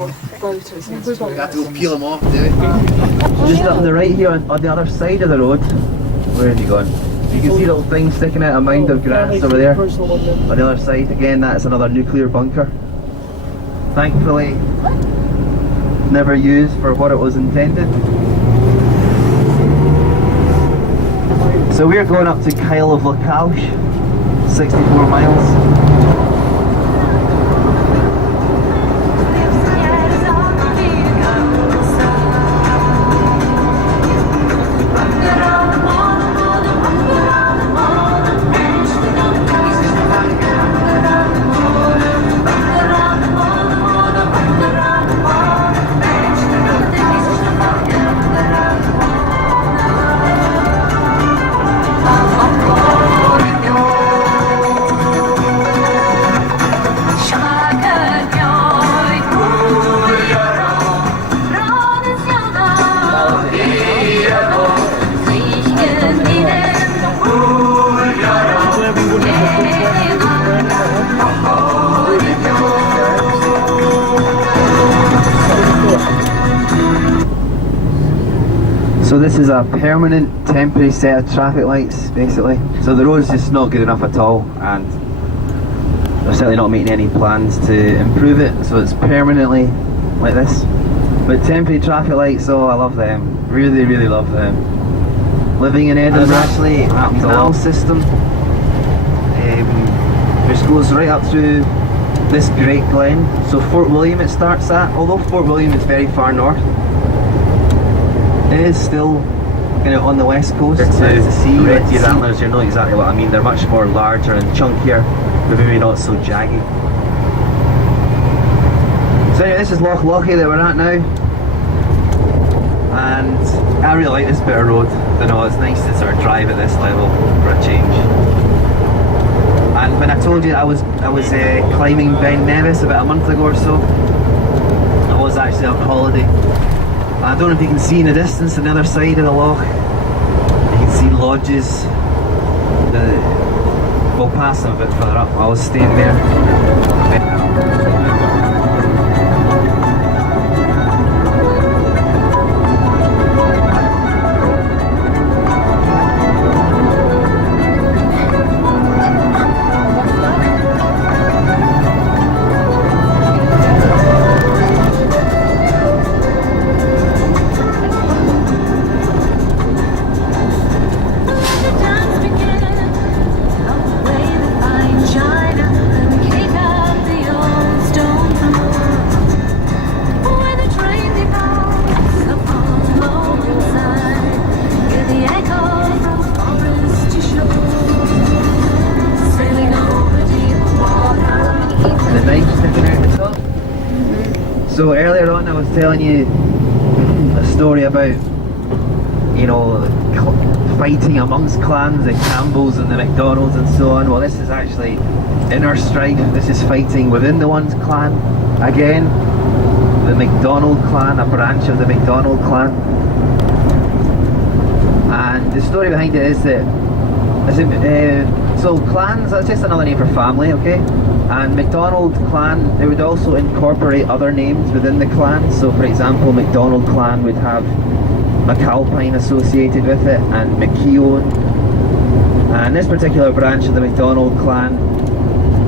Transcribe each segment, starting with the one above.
We have to go peel them off, do we? Just up on the right here, on the other side of the road. Where have you gone? You can see little things sticking out, a mound of grass over there. On the other side, again, that's another nuclear bunker. Thankfully, never used for what it was intended. So we're going up to Kyle of Lacouche, 64 miles. So this is a permanent temporary set of traffic lights basically. So the road's just not good enough at all, and they're certainly not making any plans to improve it, so it's permanently like this. But temporary traffic lights, oh I love them, really really love them. Living in Edinburgh, there's actually a canal system which goes right up through this Great Glen. So Fort William it starts at, although Fort William is very far north. It is still kind of on the west coast to the sea. Red deer antlers, you know exactly what I mean. They're much more larger and chunkier, but maybe not so jaggy. So anyway, this is Loch Lochy that we're at now, and I really like this bit of road. I know it's nice to sort of drive at this level for a change. And when I told you I was climbing Ben Nevis about a month ago or so, I was actually on holiday. I don't know if you can see in the distance on the other side of the loch, you can see lodges. We'll pass them a bit further up. I was staying there. So earlier on I was telling you a story about, you know, fighting amongst clans, the Campbells and the MacDonalds and so on. Well, this is actually inner strife. This is fighting within the one's clan. Again, the MacDonald clan, a branch of the MacDonald clan. And the story behind it is that, so clans, that's just another name for family, okay? And MacDonald clan, they would also incorporate other names within the clan. So for example, MacDonald clan would have McAlpine associated with it, and McKeown. And this particular branch of the MacDonald clan,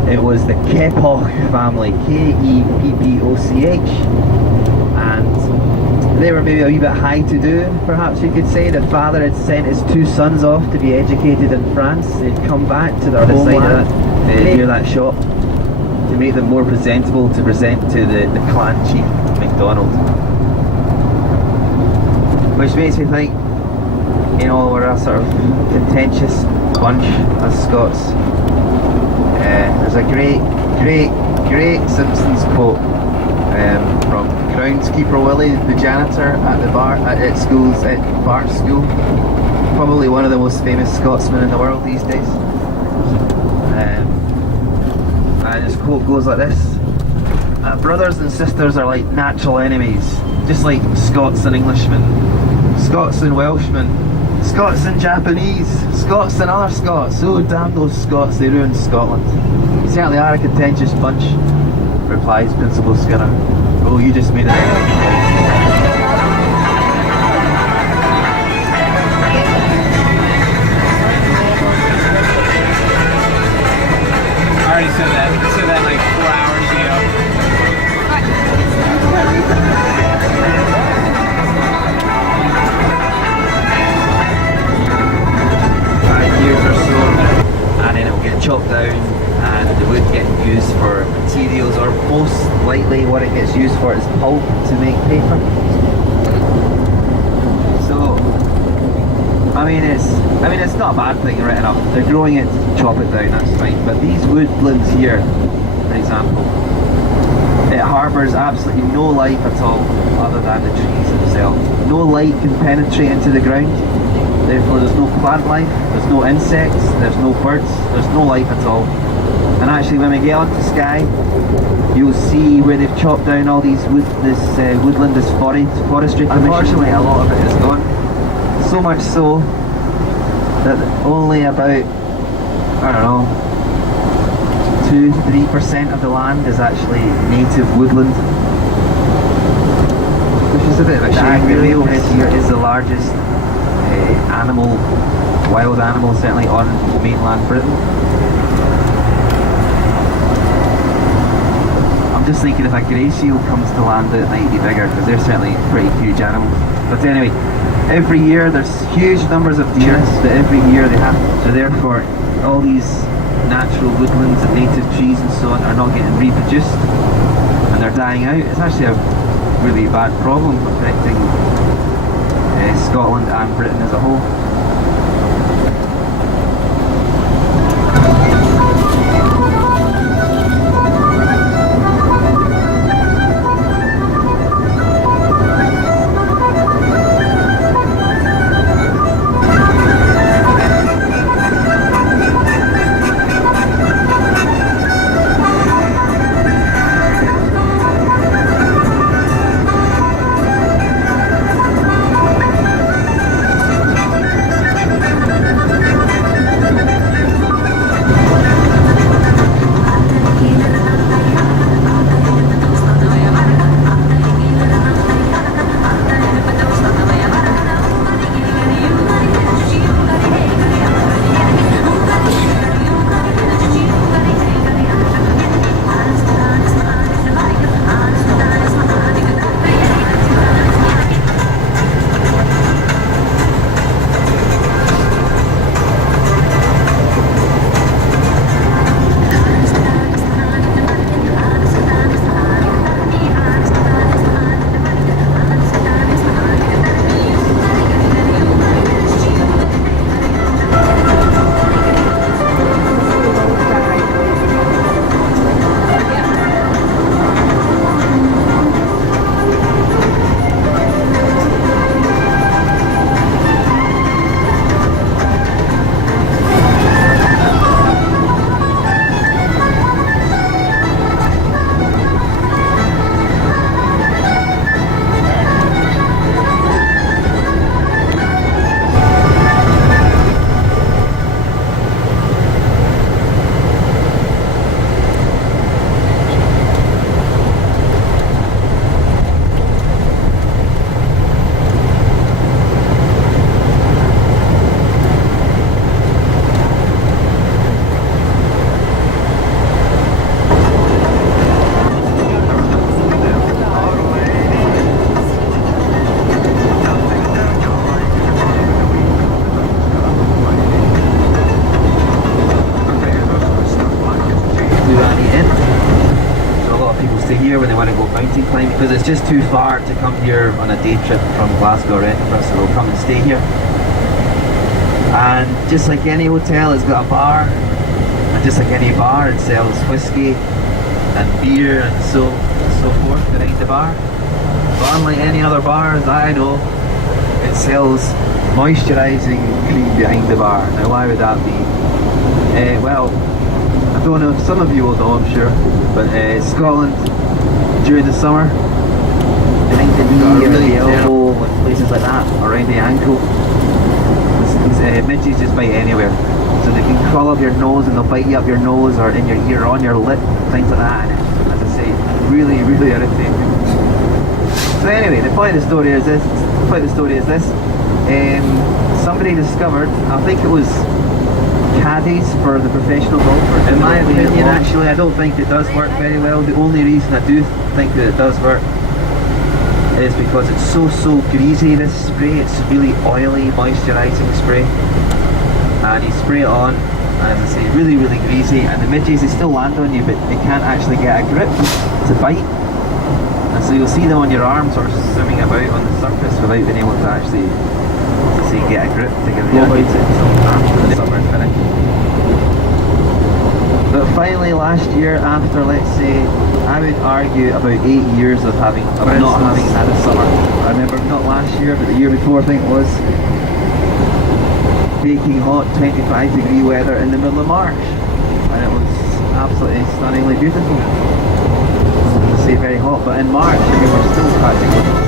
it was the Keppoch family, K-E-P-P-O-C-H. And they were maybe a wee bit high to do, perhaps you could say. The father had sent his two sons off to be educated in France. They'd come back to their homeland near that shop to make them more presentable to present to the clan chief, MacDonald. Which makes me think, you know, we're a sort of contentious bunch as Scots. There's a great Simpsons quote from groundskeeper Willie, the janitor at the bar at schools, at Bart's school. Probably one of the most famous Scotsmen in the world these days. And his quote goes like this: brothers and sisters are like natural enemies, just like Scots and Englishmen, Scots and Welshmen, Scots and Japanese, Scots and other Scots. Oh damn those Scots, they ruined Scotland. You certainly are a contentious bunch, replies Principal Skinner. Oh, you just made it. I already said that. I said that like 4 hours ago. 5 years or so, and then it will get chopped down and the wood get used for materials, or most likely what it gets used for is pulp to make paper. So I mean it's not a bad thing right enough. They're growing it to chop it down, that's fine. But these woodlands here, for example, it harbours absolutely no life at all other than the trees themselves. No light can penetrate into the ground. Therefore there's no plant life, there's no insects, there's no birds, there's no life at all. And actually when we get onto Skye, you'll see where they've chopped down all these woodland, this forestry. Unfortunately a lot of it is gone. So much so that only about, I don't know, 2-3% of the land is actually native woodland. Which is a bit of a shame really. This here is the largest wild animal certainly on mainland Britain. I'm just thinking if a grey seal comes to land it might be bigger, because they're certainly pretty huge animals. But anyway, every year there's huge numbers of deer, but every year they have, so therefore all these natural woodlands and native trees and so on are not getting reproduced and they're dying out. It's actually a really bad problem affecting Scotland and Britain as a whole. Because it's just too far to come here on a day trip from Glasgow or Edinburgh, so we'll come and stay here. And just like any hotel, it's got a bar, and just like any bar, it sells whiskey and beer and so forth behind the bar. But unlike any other bars that I know, it sells moisturising cream behind the bar. Now why would that be? Well, I don't know, some of you will know, I'm sure, but Scotland during the summer, behind the knee or the elbow and places like that, around the ankle, these midges just bite anywhere. So they can crawl up your nose and they'll bite you up your nose or in your ear or on your lip, things like that. And as I say, really, really irritating. So anyway, the point of the story is this. Somebody discovered, I think it was caddies for the professional golfers. In my opinion, actually, I don't think it does work very well. The only reason I do think that it does work is because it's so greasy, this spray. It's really oily, moisturising spray. And you spray it on, and as I say, really greasy, and the midges, they still land on you, but they can't actually get a grip to bite. And so you'll see them on your arm sort of swimming about on the surface without being able to actually get a grip to give you a bite after the summer is finished. But finally last year, after let's say, I would argue about 8 years of not having had a summer. I remember not last year, but the year before I think it was, baking hot 25-degree weather in the middle of March, and it was absolutely stunningly beautiful. To say very hot, but in March we were still practically.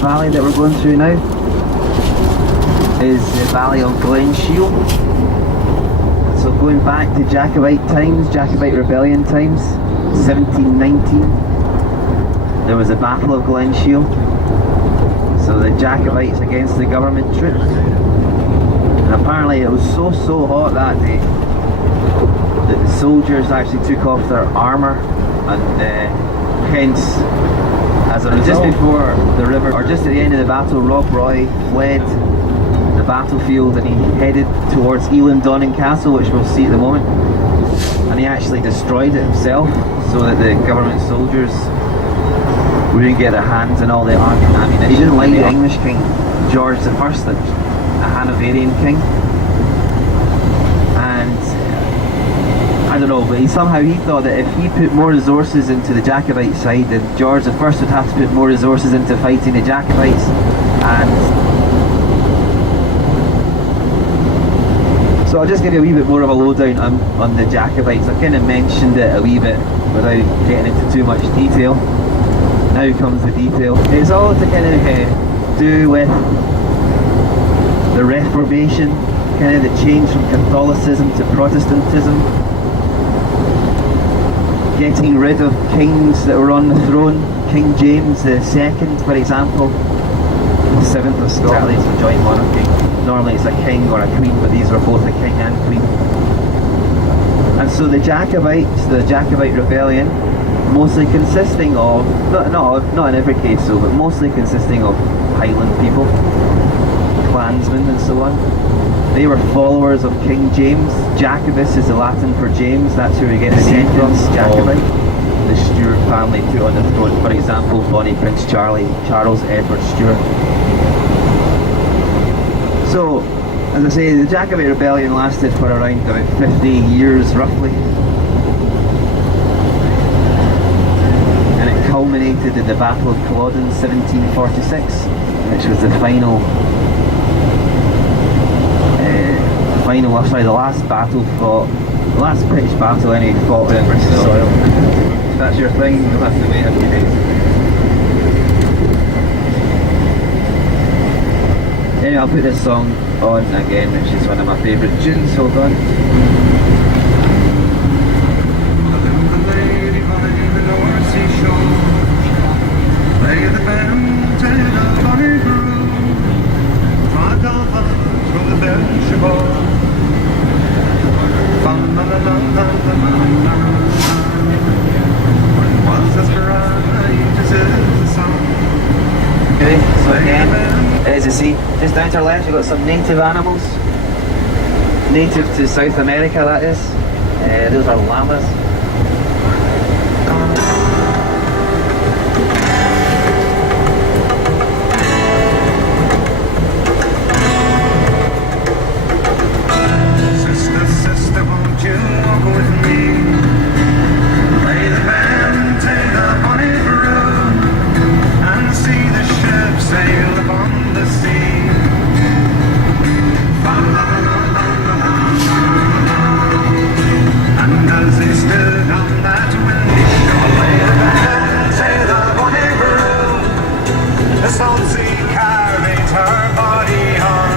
Valley that we're going through now is the Valley of Glen Shiel. So going back to Jacobite times, Jacobite rebellion times, 1719, there was a Battle of Glen Shiel. So the Jacobites against the government troops. And apparently it was so hot that day that the soldiers actually took off their armour, and hence, as a result, just before the river, or just at the end of the battle, Rob Roy fled the battlefield and he headed towards Eland Donning Castle, which we'll see at the moment, and he actually destroyed it himself so that the government soldiers wouldn't get their hands on all the arms and ammunition. He didn't like the English king, George I, a Hanoverian king, and I don't know, but he thought that if he put more resources into the Jacobite side, then George I would have to put more resources into fighting the Jacobites. And so I'll just give you a wee bit more of a lowdown on the Jacobites. I kind of mentioned it a wee bit without getting into too much detail. Now comes the detail. It's all to kind of do with the Reformation, kind of the change from Catholicism to Protestantism. Getting rid of kings that were on the throne. King James II, for example, the 7th of Scotland, is a joint monarchy. Normally it's a king or a queen, but these were both a king and queen. And so the Jacobites, the Jacobite rebellion, mostly consisting of, not in every case so, but mostly consisting of Highland people, clansmen and so on. They were followers of King James. Jacobus is the Latin for James, that's where we get the name from, Jacobite. The Stuart family put on the throne, for example, Bonnie Prince Charles Edward Stuart. So, as I say, the Jacobite rebellion lasted for around about 50 years roughly. And it culminated in the Battle of Culloden 1746, which was the the last British battle any fought in British soil. If that's your thing, you'll have to wait a few days. Anyway, I'll put this song on again, which is one of my favourite tunes. Hold on. From the Okay, so again, as you see, just down to our left, we've got some native animals. Native to South America, that is. Those are llamas. Sister, won't you walk with me? Play the band, take the bonnet room, and see the ship sail upon the sea. And as they stood on that windy shore, play the band, take the bonnet room, the salt sea carried her body on.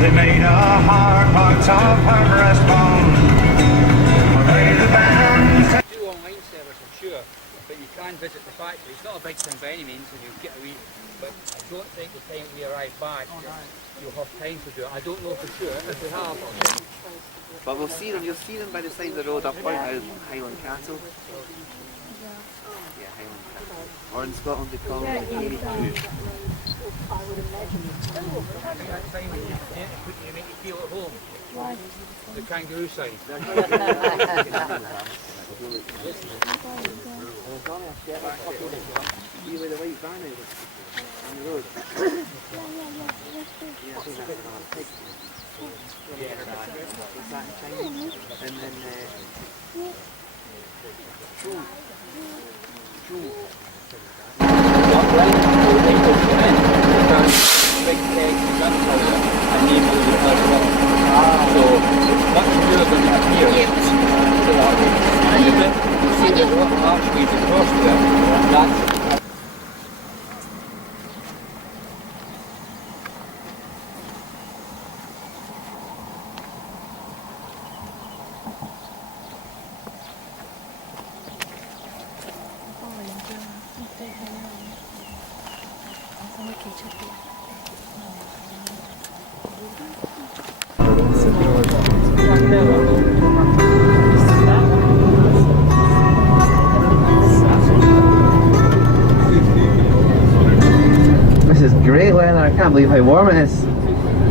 They made a heart part of her breastbone. Play the band. Do online service, I'm sure, but you can visit the factory. It's not a big thing by any means, and you'll get a wee. But I don't think the time we arrive back, you'll have time to do it. I don't know for sure. If we have, But we'll see them, you'll see them by the side of the road up by Highland Castle. Yeah, Highland Castle. Or in Scotland they call it Airy Coo. that time when you make you feel at home. The kangaroo side. See where the white van is on the road? Yeah, I think that's an old pig. Yeah, it's that in Chinese. And then Big eggs and gunpowder, and name was the first one. So, much more than it appears. And you see there's a little archways across there. That's This is great weather, I can't believe how warm it is.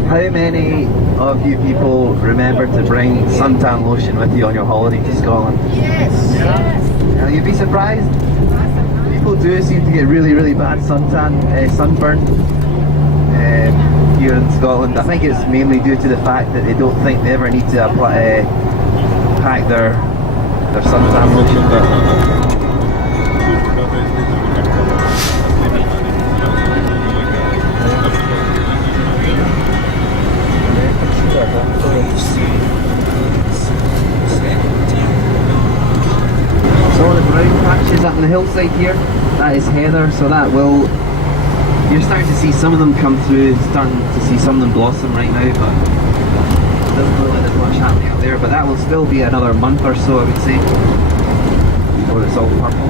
How many of you people remember to bring suntan lotion with you on your holiday to Scotland? Yes! You'd be surprised. People do seem to get really bad sunburn here in Scotland. I think it's mainly due to the fact that they don't think they ever need to pack their suntan lotion. But so the brown patches up on the hillside here, that is heather, so that will, you're starting to see some of them come through, starting to see some of them blossom right now, but it doesn't look like there's much happening up there, but that will still be another month or so, I would say, before it's all purple.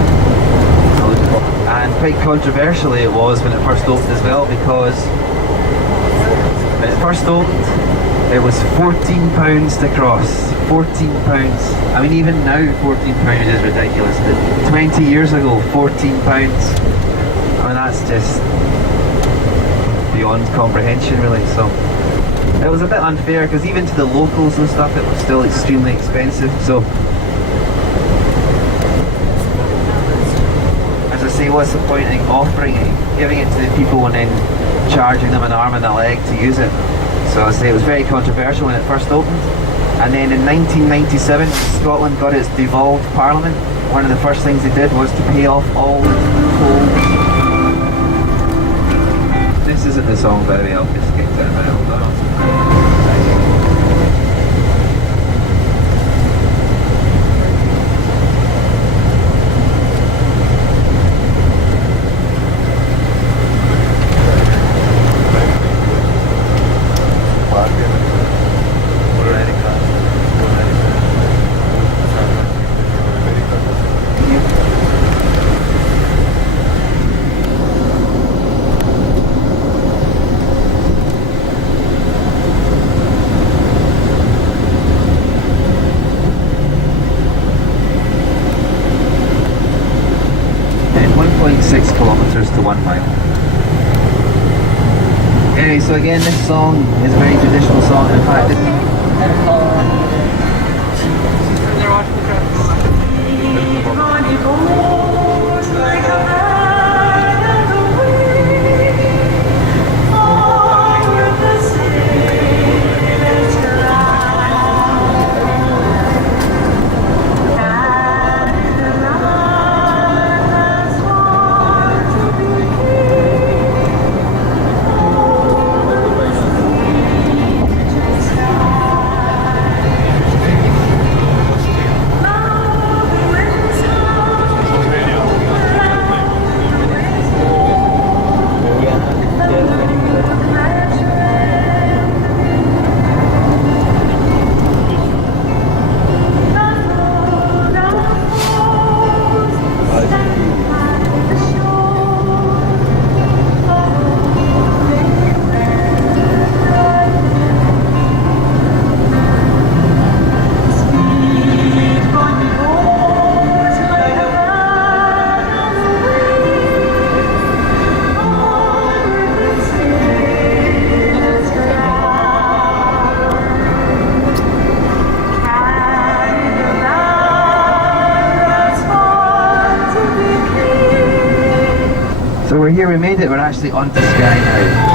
And quite controversially it was when it first opened as well, because when it first opened, it was £14 to cross. £14. I mean, even now £14 is ridiculous, but 20 years ago, £14. I mean, that's just beyond comprehension, really. So it was a bit unfair, because even to the locals and stuff, it was still extremely expensive. So, as I say, what's the point in offering it, giving it to the people, and then charging them an arm and a leg to use it? So I say it was very controversial when it first opened. And then in 1997, Scotland got its devolved parliament. One of the first things they did was to pay off all the tolls. This isn't the song, by the way. kilometres to 1 mile. Anyway, so again, this song is a very traditional song. In fact, so we're here, we made it, we're actually on to Skye now.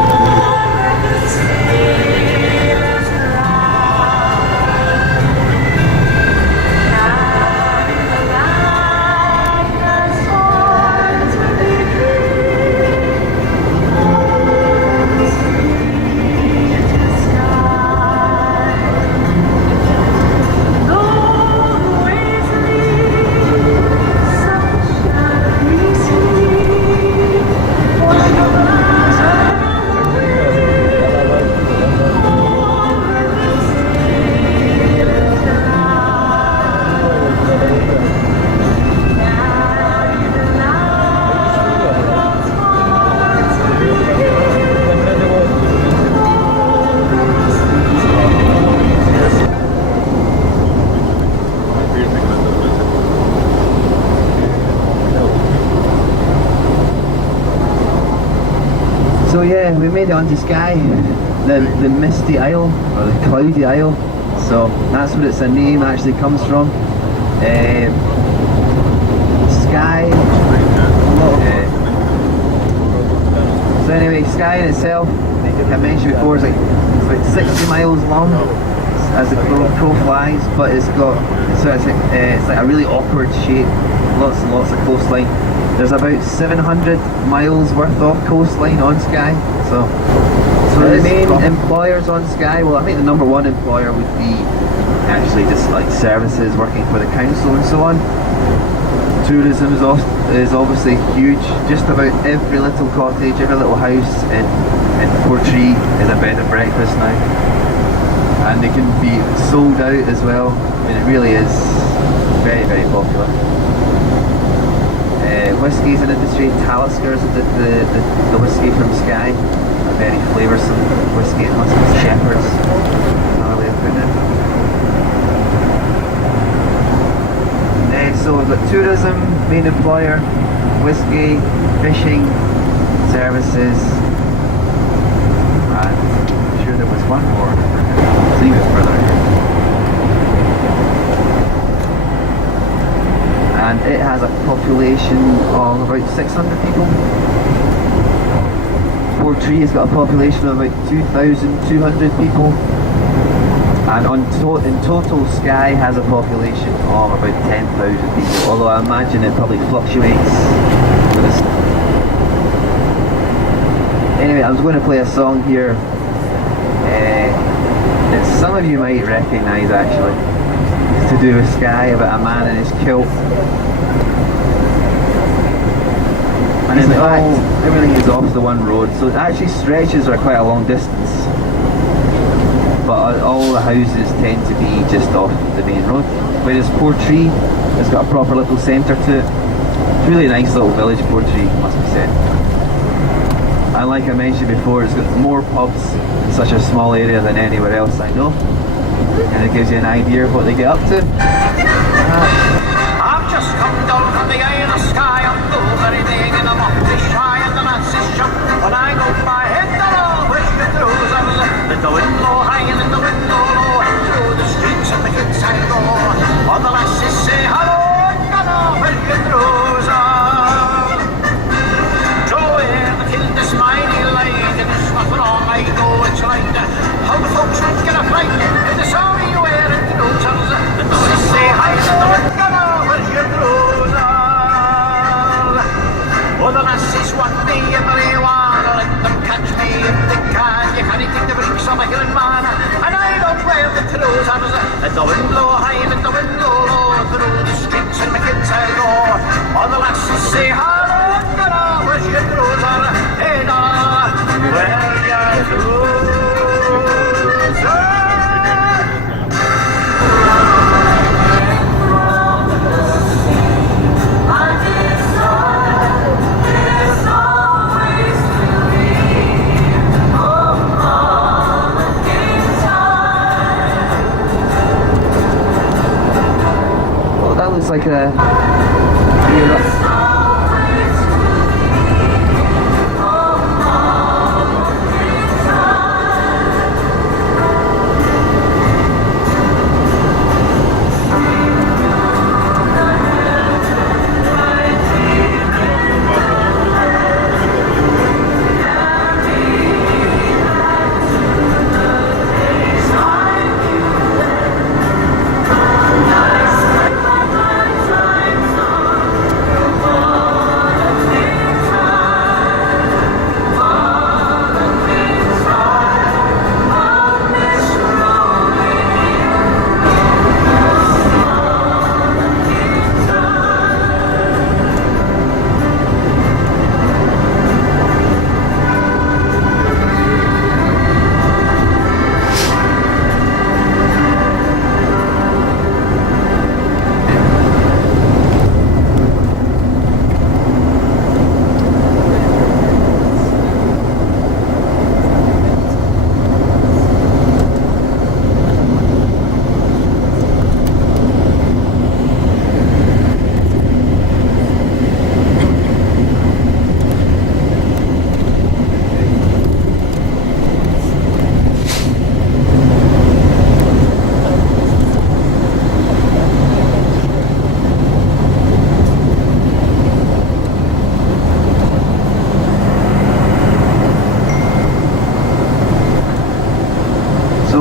So yeah, we made it onto Skye, the Misty Isle, or the Cloudy Isle, so that's where its name actually comes from. Skye, so anyway, Skye in itself, like I mentioned before, is like about 60 miles long as the crow flies, but it's like a really awkward shape, lots and lots of coastline. There's about 700 miles worth of coastline on Skye, so the main employers on Skye, well I think the number one employer would be actually just like services, working for the council and so on. Tourism is obviously huge. Just about every little cottage, every little house in Portree is a bed and breakfast now, and they can be sold out as well. I mean, it really is very, very popular. Whiskey is an industry. Talisker is the whiskey from Skye, a very flavoursome whiskey. It must be Shepherd's, another way of putting it. So we've got tourism, main employer, whiskey, fishing, services, and I'm sure there was one more. I think it's further ahead. And it has a population of about 600 people. Portree has got a population of about 2,200 people. And in total, Skye has a population of about 10,000 people, although I imagine it probably fluctuates with this. Anyway, I was going to play a song here that some of you might recognise actually. It's to do with Skye, about a man in his kilt. And in fact, everything is off the one road, so it actually stretches for quite a long distance. But all the houses tend to be just off the main road. Whereas Portree has got a proper little centre to it. It's really a nice little village, Portree, must be said. And like I mentioned before, it's got more pubs in such a small area than anywhere else I know. And it gives you an idea of what they get up to. I've just come down from the eye of the sky, I'm over everything in a mock lasses want me if they wanna let them catch me if they can. You can't take the brinks of a hill and man, and I don't wear the trousers. Let the wind blow high, let the wind blow low, through the streets and the kids I'll go. All the lasses say hello, where's your trouser? Hey, no, where your trouser? It's like a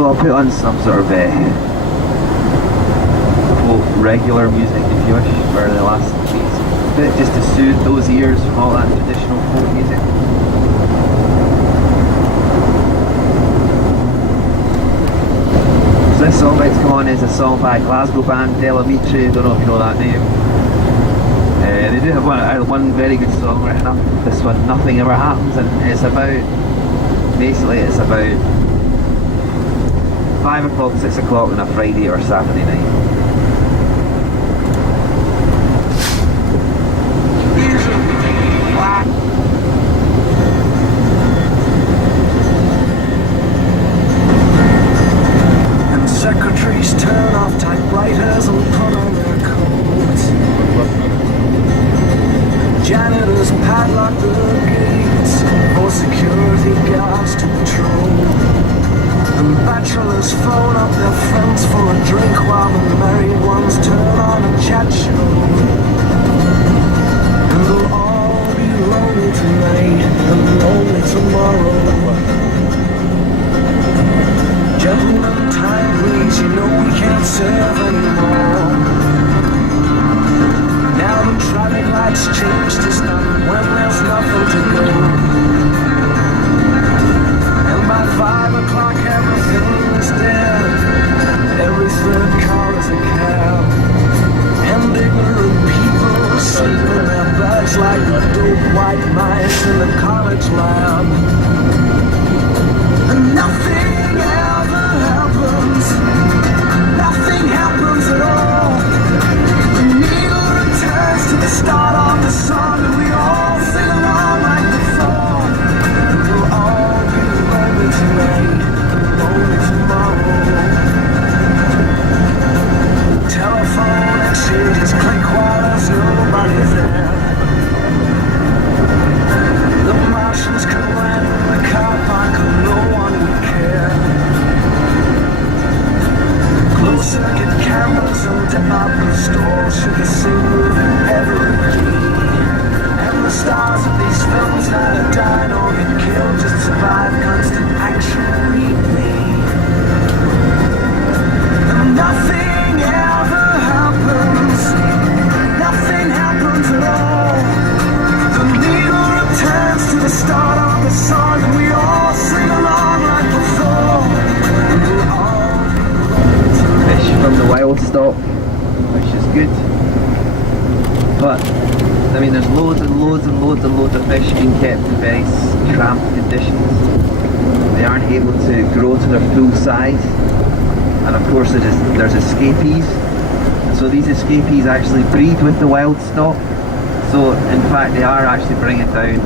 I'll put on some sort of folk regular music if you wish for the last bit, just to soothe those ears from all that traditional folk music. So this song that's come on is a song by Glasgow band Delamitri, don't know if you know that name. They do have one very good song written up, this one, Nothing Ever Happens, and it's about 5 o'clock, 6 o'clock on a Friday or Saturday night. And secretaries turn off typewriters and put on their coats. Janitors padlock the gates for security guards to patrol. And bachelors phone up their friends for a drink while the married ones turn on a chat show. And they'll all be lonely tonight and lonely tomorrow. Gentlemen, time please, you know we can't serve anymore. Now the traffic lights change to stop when there's nothing to go. By 5 o'clock everything is dead. Every third car is a cab. And ignorant people sleep in their beds like the dope white mice in the college lab. And nothing ever happens. Nothing happens at all. The needle returns to the start of the song, and we all sing along like before. And we'll all be lonely tonight, lonely tomorrow. Telephone exchanges click while there's nobody there. The marshals come in the car park and no one would care. I mean, there's loads and loads and loads and loads of fish being kept in very cramped conditions. They aren't able to grow to their full size. And of course there's escapees. So these escapees actually breed with the wild stock. So in fact they are actually bringing down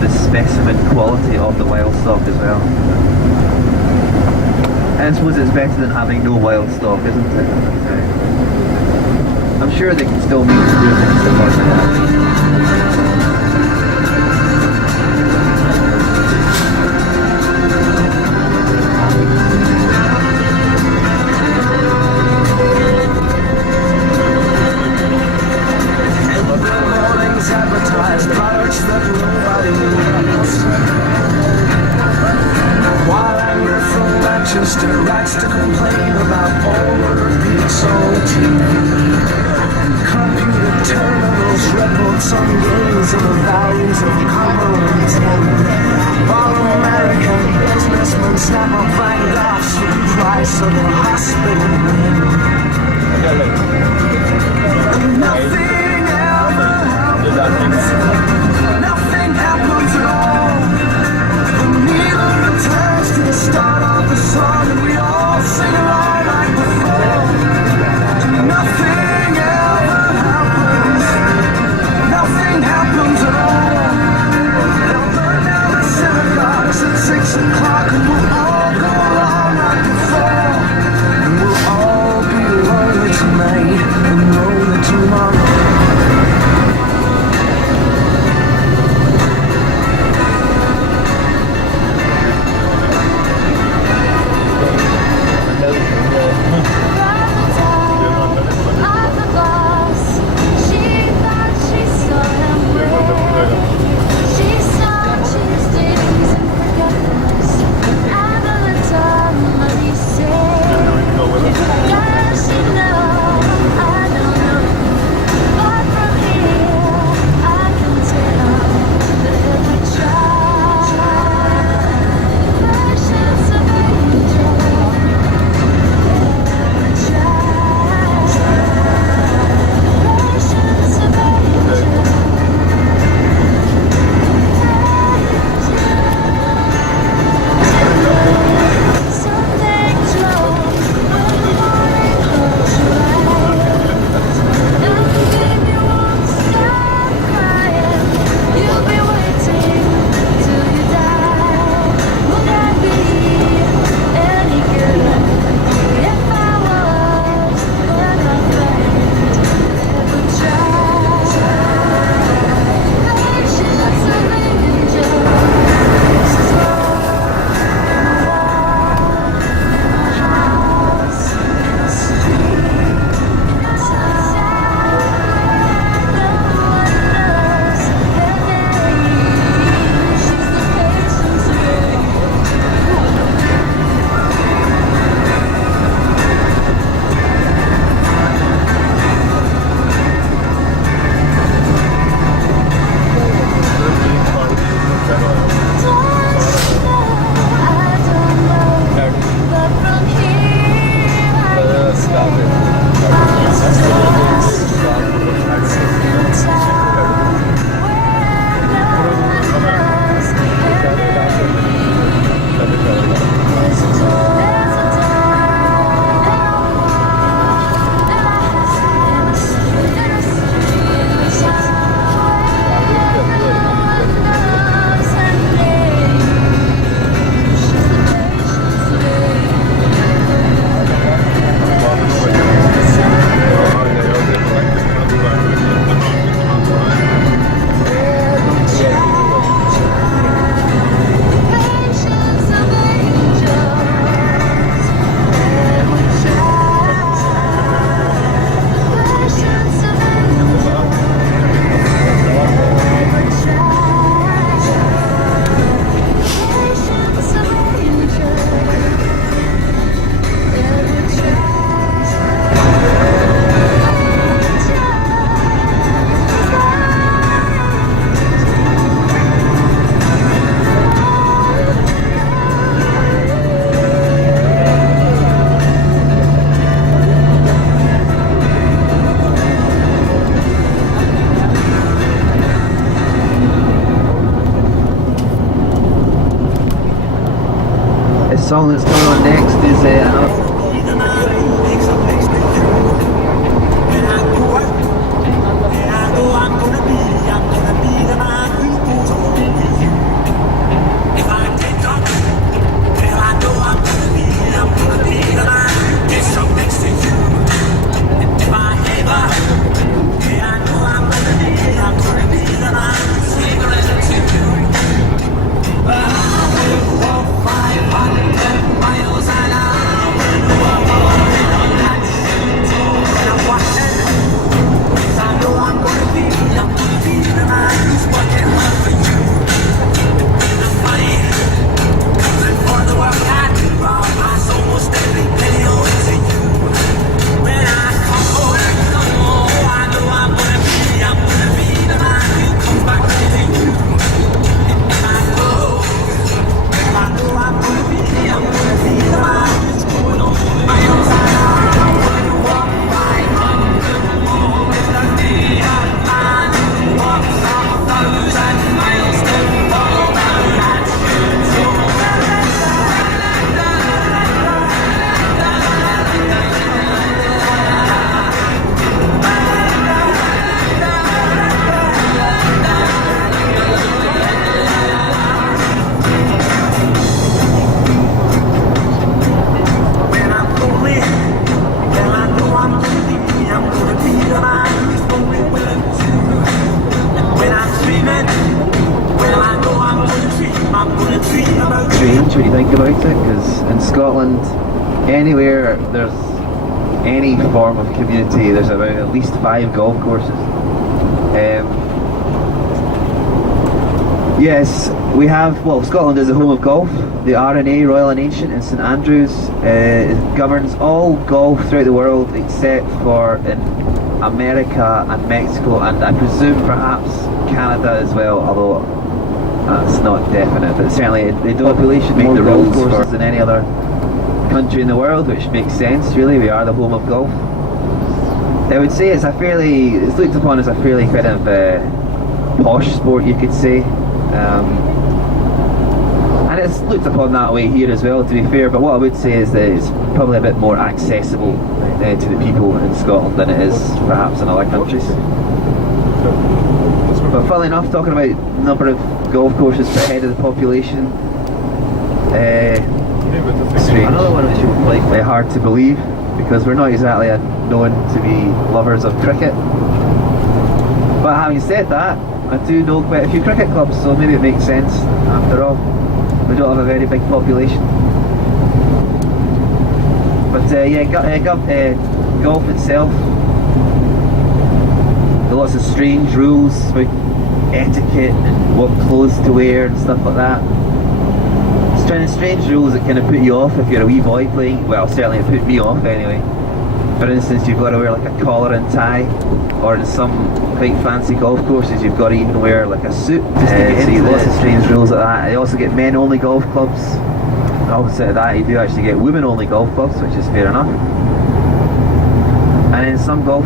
the specimen quality of the wild stock as well. And I suppose it's better than having no wild stock, isn't it? I'm sure they can still meet improvements and like that. Advertised products that nobody needs. While anger from Manchester writes to complain about all being sold TV. And computer terminals report song that's going on next is another. Strange when you think about it, because in Scotland, anywhere there's any form of community, there's about at least 5 golf courses. Yes, we have, well, Scotland is the home of golf. The RNA, Royal and Ancient in St Andrews, governs all golf throughout the world except for in America and Mexico, and I presume perhaps Canada as well, although that's not definite, but certainly the population make the rules courses than any other country in the world, which makes sense really. We are the home of golf. I would say it's looked upon as a fairly kind of posh sport, you could say, and it's looked upon that way here as well, to be fair, but what I would say is that it's probably a bit more accessible to the people in Scotland than it is perhaps in other countries. But funnily enough, talking about the number of golf courses per head of the population, strange. Another one which is like hard to believe, because we're not exactly known to be lovers of cricket. But having said that, I do know quite a few cricket clubs, so maybe it makes sense after all. We don't have a very big population. But golf itself, there are lots of strange rules about etiquette and what clothes to wear and stuff like that. It's kind of strange rules that kind of put you off if you're a wee boy playing. Well, certainly it put me off anyway. For instance, you've got to wear like a collar and tie, or in some quite fancy golf courses you've got to even wear like a suit. Just to get into lots of strange rules like that. You also get men only golf clubs. Opposite of that, you do actually get women only golf clubs, which is fair enough. And in some golf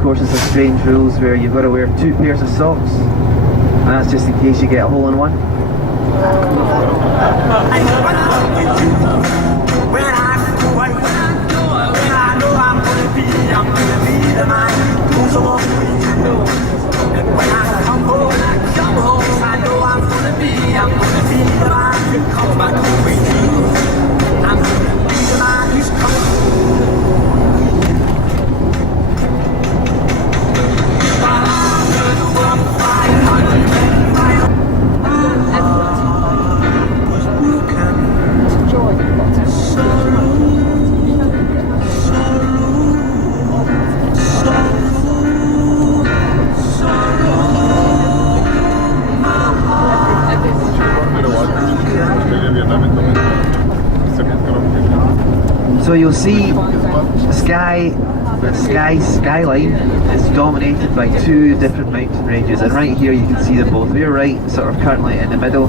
courses have strange rules where you've got to wear 2 pairs of socks, and that's just in case you get a hole in one. So you'll see Skye, the Skye skyline is dominated by 2 different mountain ranges, and right here you can see them both. We're right sort of currently in the middle.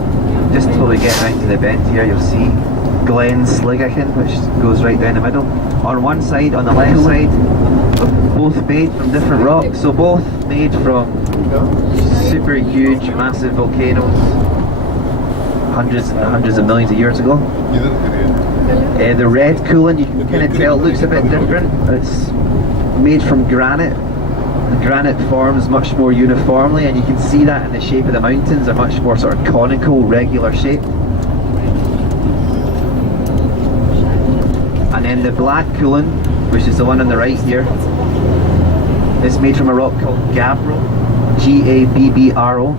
Just before we get down to the bend here, you'll see Glen Sligachen, which goes right down the middle. On one side, on the left side, both made from different rocks, so both made from super huge, massive volcanoes. hundreds and hundreds of millions of years ago. The red coolant, you can kind of tell, looks a bit different. It's made from granite. The granite forms much more uniformly, and you can see that in the shape of the mountains. Are much more sort of conical, regular shape. And then the black coolant, which is the one on the right here, is made from a rock called gabbro, G-A-B-B-R-O,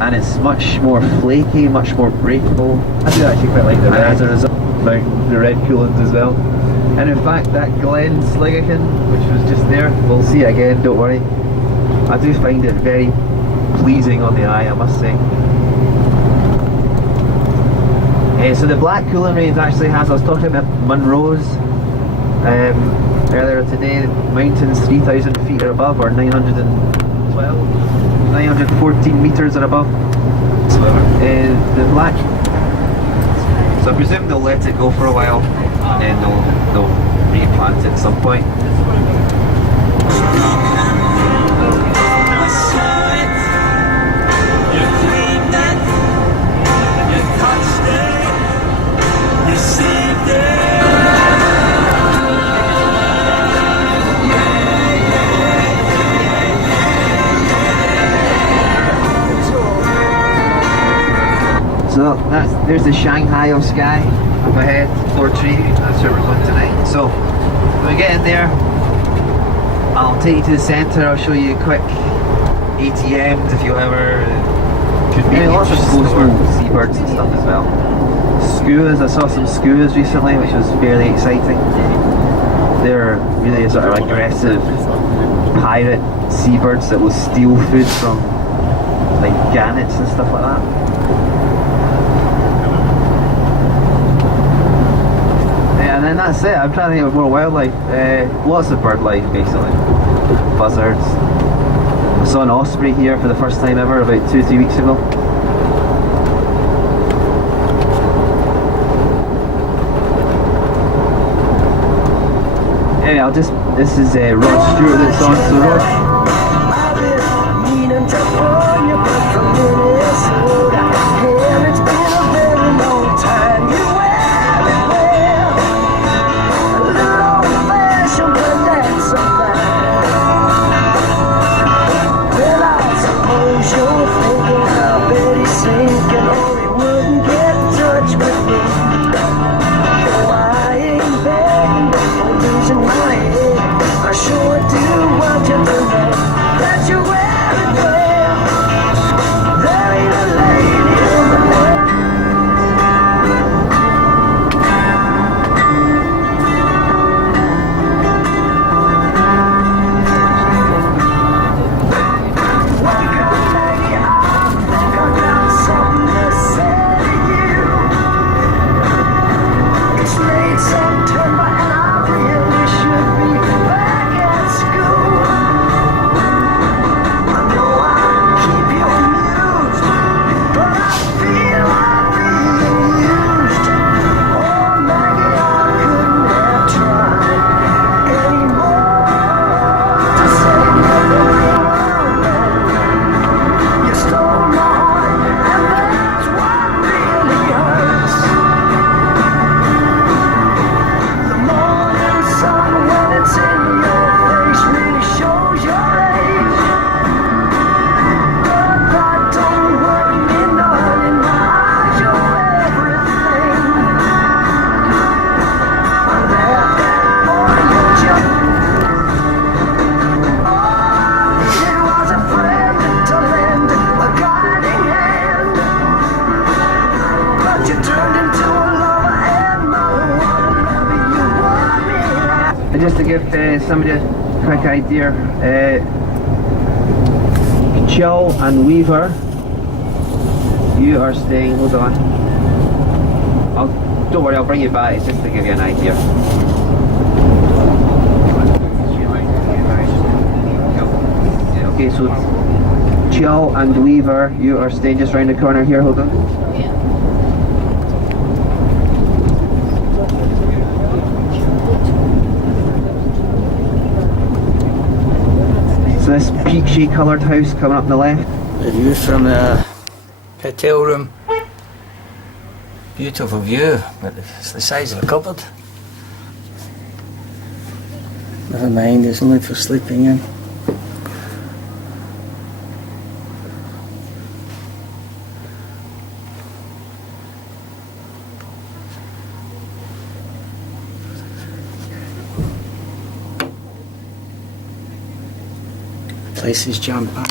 and it's much more flaky, much more breakable. I do actually quite like the red. As a result, like the red coolant as well. And in fact, that Glen Sligachan, which was just there, we'll see it again, don't worry. I do find it very pleasing on the eye, I must say. So the black coolant range actually has, I was talking about Munros earlier today, mountains 3,000 feet or above, or 914 meters or above. The black, so I presume they'll let it go for a while and then they'll replant it at some point. So there's the Shanghai of Skye up ahead, floor 3, that's where we're going tonight. So when we get in there, I'll take you to the centre, I'll show you quick ATMs if you ever could be lots of coastal seabirds and stuff as well. Skuas, I saw some skuas recently, which was fairly exciting. They're really a sort of aggressive pirate seabirds that will steal food from like gannets and stuff like that. And then that's it. I'm trying to think of more wildlife. Lots of bird life, basically. Buzzards. I saw an osprey here for the first time ever about 2-3 weeks ago. Anyway, this is Rod Stewart that's on, so Rod. Just to give somebody a quick idea, Chill and Weaver, you are staying, hold on, don't worry, I'll bring you back, it's just to give you an idea. Okay, so Chill and Weaver, you are staying just round the corner here, hold on. This peachy coloured house coming up the left. The view from the hotel room Beautiful view, but it's the size of a cupboard. Never mind, it's only for sleeping in. Place is jam packed.